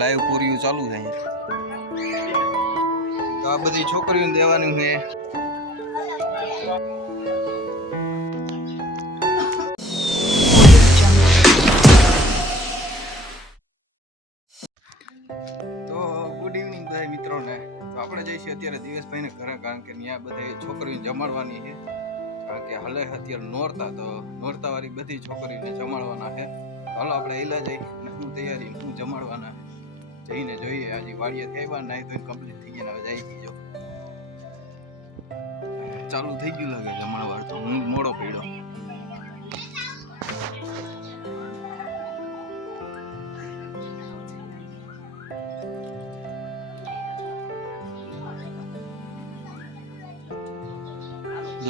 Live પૂરી ચાલુ થાય તો આ બધી છોકરીઓને દેવાનું છે. તો ગુડ ઇવનિંગ બધા મિત્રોને. તો આપણે જઈશું અત્યારે દિવસભાઈને ઘરે, કારણ કે ત્યાં બધી છોકરીઓને જમાડવાની છે. કારણ કે હલે અત્યારે નોરતા, તો નોરતાવાળી બધી છોકરીઓને જમાડવાના છે. હાલો આપણે એલા જઈ અને હું તૈયારી હું જમાડવાના જઈને જોઈએ. આજે વાડીએ આવ્યા નાઈ તો કમ્પ્લીટ થઈ ગયા, હવે જાય જો ચાલુ થઈ ગયું લાગે જમણવાર. તો હું મોડો પડ્યો.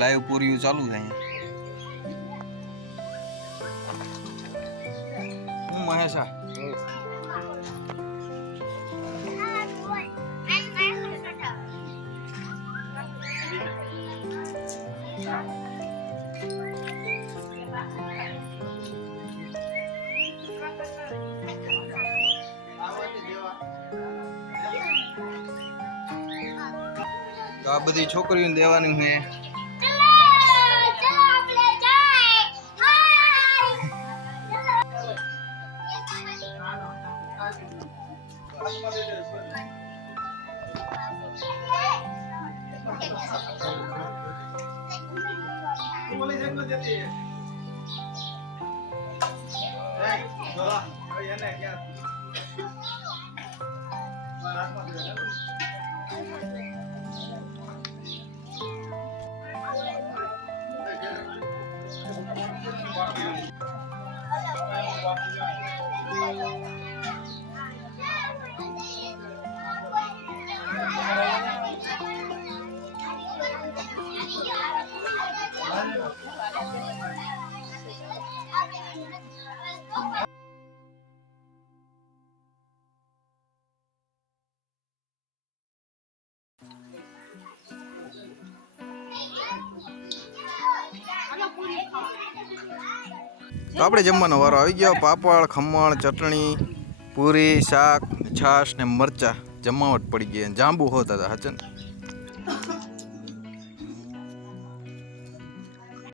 લાઈવ પૂરી ચાલુ થાય. હું મહેશા તો આ બધી છોકરીઓને દેવાનું છે. તો આપણે જમવાનો વારો આવી ગયો. પાપડ, ખમણ, ચટણી, પૂરી, શાક, છાશ ને મરચા જમાવટ પડી ગઈ. જાંબુ હોતા હતા હચન.